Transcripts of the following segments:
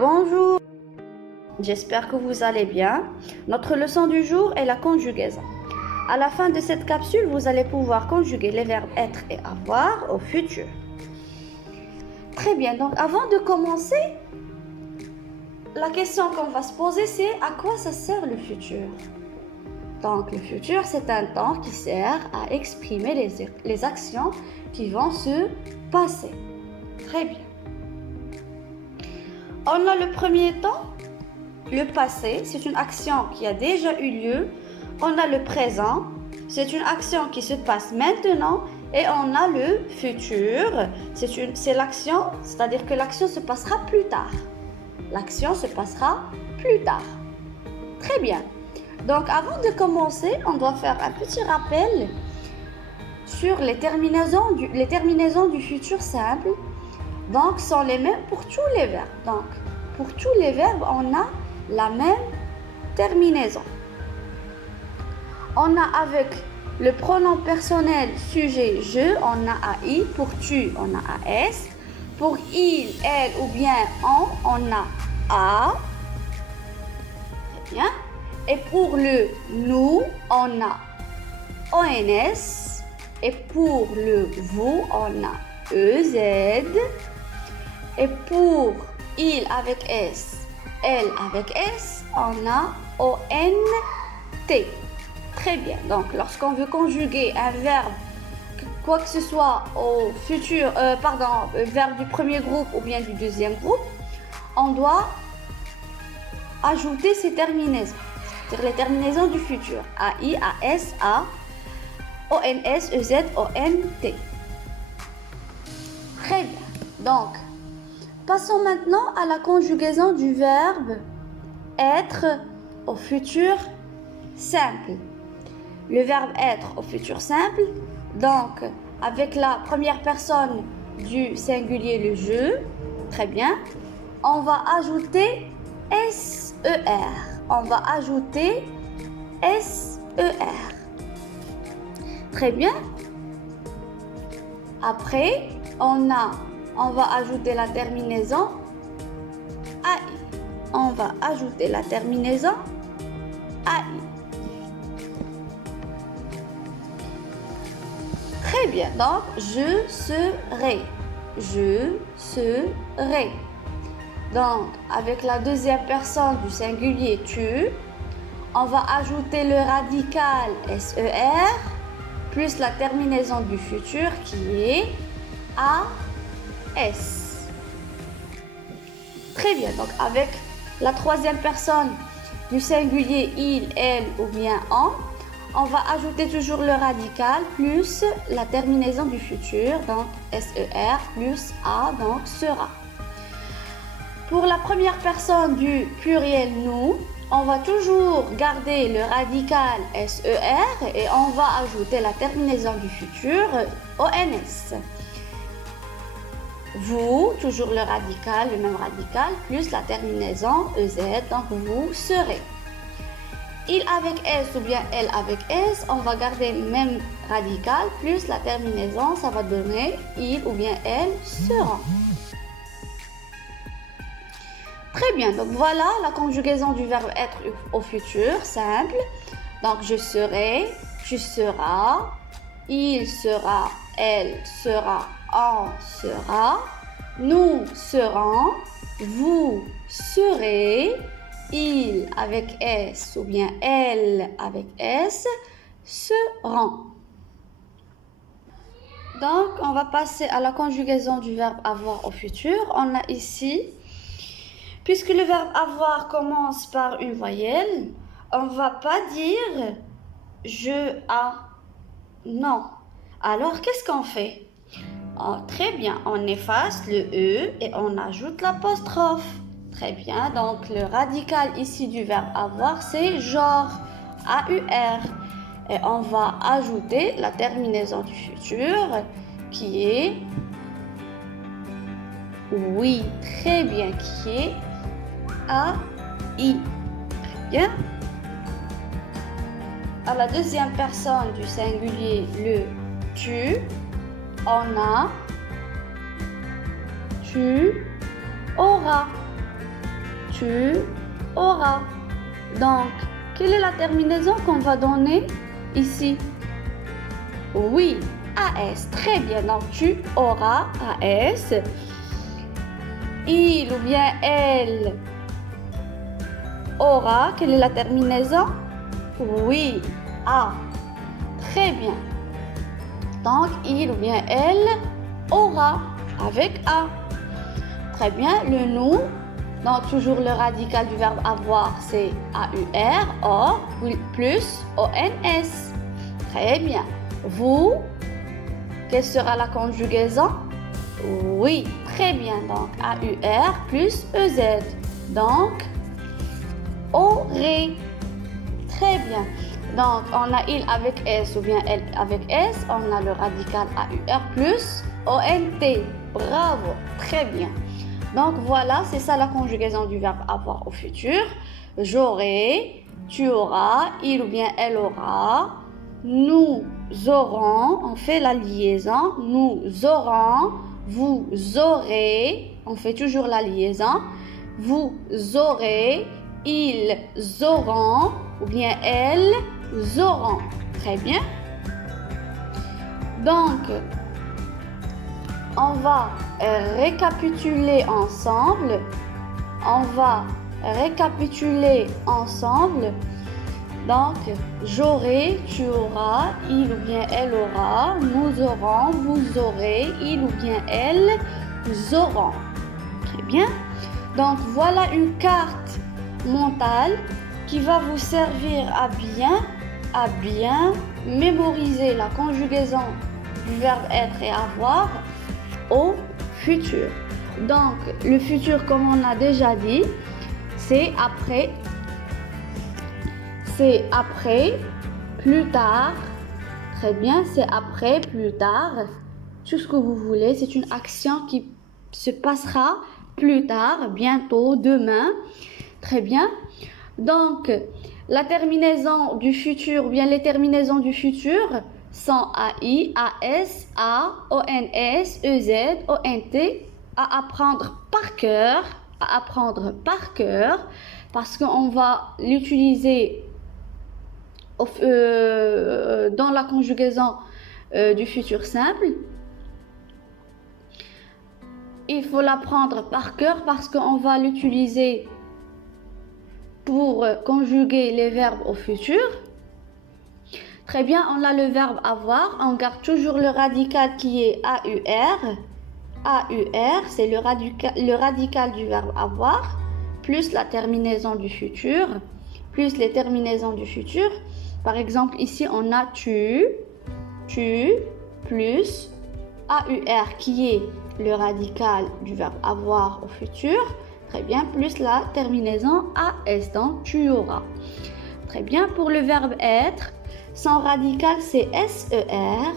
Bonjour, j'espère que vous allez bien. Notre leçon du jour est la conjugaison. À la fin de cette capsule, vous allez pouvoir conjuguer les verbes être et avoir au futur. Très bien, donc avant de commencer, la question qu'on va se poser c'est à quoi ça sert le futur? Donc le futur c'est un temps qui sert à exprimer les actions qui vont se passer. Très bien. On a le premier temps, le passé, c'est une action qui a déjà eu lieu. On a le présent, c'est une action qui se passe maintenant. Et on a le futur, c'est l'action, c'est-à-dire que l'action se passera plus tard. L'action se passera plus tard. Très bien. Donc avant de commencer, on doit faire un petit rappel sur les terminaisons du futur simple. Donc, sont les mêmes pour tous les verbes. Donc, pour tous les verbes, on a la même terminaison. On a avec le pronom personnel sujet je, on a AI. Pour tu, on a AS. Pour il, elle ou bien on a A. Très bien. Et pour le nous, on a ONS. Et pour le vous, on a EZ. Et pour il avec S, elle avec S, on a ONT. Très bien. Donc, lorsqu'on veut conjuguer un verbe, quoi que ce soit au futur, verbe du premier groupe ou bien du deuxième groupe, on doit ajouter ces terminaisons. C'est-à-dire les terminaisons du futur. AI, AS, A, ONS, EZ, ONT. Très bien. Donc, passons maintenant à la conjugaison du verbe être au futur simple. Le verbe être au futur simple, donc avec la première personne du singulier le je, très bien, on va ajouter SER. On va ajouter SER. Très bien. Après, on va ajouter la terminaison AI. On va ajouter la terminaison AI. Très bien. Donc, je serai. Je serai. Donc, avec la deuxième personne du singulier tu, on va ajouter le radical SER plus la terminaison du futur qui est AS. Très bien, donc avec la troisième personne du singulier il, elle ou bien on va ajouter toujours le radical plus la terminaison du futur, donc SER plus A, donc sera. Pour la première personne du pluriel nous, on va toujours garder le radical SER et on va ajouter la terminaison du futur ONS. Vous, toujours le radical, le même radical, plus la terminaison EZ, donc vous serez. Il avec S ou bien elle avec S, on va garder le même radical, plus la terminaison, ça va donner il ou bien elle sera. Très bien, donc voilà la conjugaison du verbe être au futur, simple. Donc je serai, tu seras, il sera, elle sera, on sera, nous serons, vous serez, il avec S ou bien elle avec S seront. Donc on va passer à la conjugaison du verbe avoir au futur. On a ici, puisque le verbe avoir commence par une voyelle, on ne va pas dire je a. Non. Alors, qu'est-ce qu'on fait? Oh, très bien, on efface le E et on ajoute l'apostrophe. Très bien, donc le radical ici du verbe avoir, c'est genre, A-U-R. Et on va ajouter la terminaison du futur qui est oui, très bien, qui est A-I. Très bien. À la deuxième personne du singulier, le tu, on a tu auras. tu auras. Donc, quelle est la terminaison qu'on va donner ici? Oui, AS. Très bien. Donc, tu auras AS. Il ou bien elle aura. Quelle est la terminaison? Oui, A. Très bien. Donc, il ou bien elle aura avec A. Très bien. Le nous. Donc, toujours le radical du verbe avoir, c'est AUR, or, plus ONS. Très bien. Vous, quelle sera la conjugaison? Oui, très bien. Donc, AUR plus EZ. Donc, aurait. Très bien. Donc, on a il avec S ou bien elle avec S. On a le radical AUR plus ONT. Bravo. Très bien. Donc, voilà, c'est ça la conjugaison du verbe avoir au futur. J'aurai, tu auras, il ou bien elle aura. Nous aurons, on fait la liaison. Nous aurons, vous aurez, on fait toujours la liaison. Vous aurez, ils auront, ou bien elles auront. Très bien. Donc, on va récapituler ensemble. Donc, j'aurai, tu auras, il ou bien elle aura, nous aurons, vous aurez, il ou bien elles auront. Très bien. Donc, voilà une carte mentale qui va vous servir à bien mémoriser la conjugaison du verbe être et avoir au futur. Donc, le futur, comme on a déjà dit, c'est après, plus tard. Très bien, c'est après, plus tard. Tout ce que vous voulez, c'est une action qui se passera plus tard, bientôt, demain. Très bien. Donc, la terminaison du futur, ou bien les terminaisons du futur sont AI, AS, A, ONS, EZ, ONT, à apprendre par cœur, parce qu'on va l'utiliser dans la conjugaison du futur simple. Il faut l'apprendre par cœur parce qu'on va l'utiliser pour conjuguer les verbes au futur. Très bien, on a le verbe avoir. On garde toujours le radical qui est AUR. AUR, c'est le radical du verbe avoir, plus la terminaison du futur, plus les terminaisons du futur. Par exemple, ici, on a tu, plus AUR qui est le radical du verbe avoir au futur. Très bien, plus la terminaison AS, donc tu auras. Très bien, pour le verbe être, son radical c'est SER,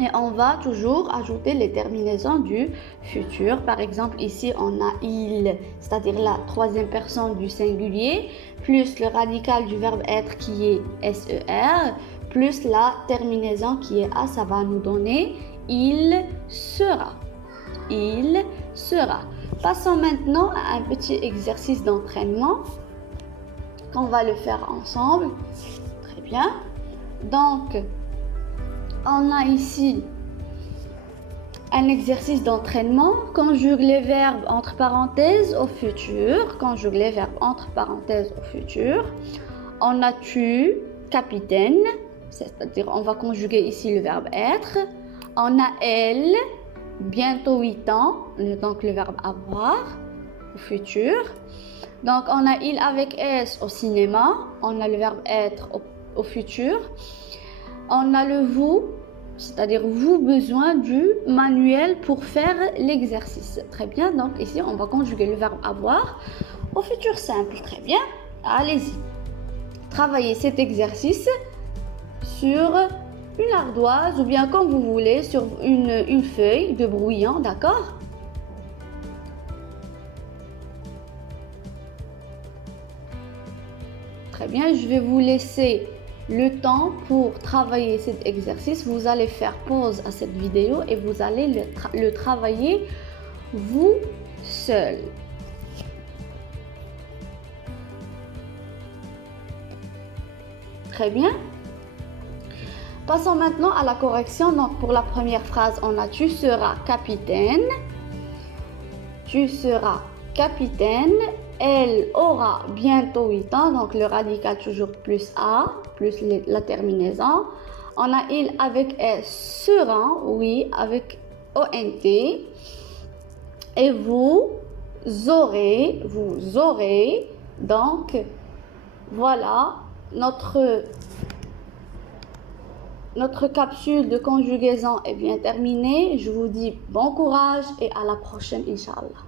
et on va toujours ajouter les terminaisons du futur. Par exemple, ici on a il, c'est-à-dire la troisième personne du singulier, plus le radical du verbe être qui est SER, plus la terminaison qui est A, ça va nous donner il sera. Il sera. Passons maintenant à un petit exercice d'entraînement qu'on va le faire ensemble. Très bien. Donc, on a ici un exercice d'entraînement. Conjugue les verbes entre parenthèses au futur. Conjugue les verbes entre parenthèses au futur. On a tu, capitaine, c'est-à-dire on va conjuguer ici le verbe être. On a elle, bientôt 8 ans, donc le verbe avoir au futur. Donc on a il avec S au cinéma, on a le verbe être au futur. On a le vous, c'est-à-dire vous besoin du manuel pour faire l'exercice. Très bien, donc ici on va conjuguer le verbe avoir au futur simple. Très bien, allez-y. Travaillez cet exercice sur une ardoise ou bien comme vous voulez sur une feuille de brouillon, d'accord? Très bien, je vais vous laisser le temps pour travailler cet exercice. Vous allez faire pause à cette vidéo et vous allez le travailler vous seul. Très bien. Passons maintenant à la correction. Donc, pour la première phrase, on a tu seras capitaine. Tu seras capitaine. Elle aura bientôt 8 ans. Donc, le radical toujours plus A, plus la terminaison. On a il avec S sera, oui, avec ONT. Et vous aurez. Donc, voilà notre capsule de conjugaison est bien terminée. Je vous dis bon courage et à la prochaine, Inch'Allah.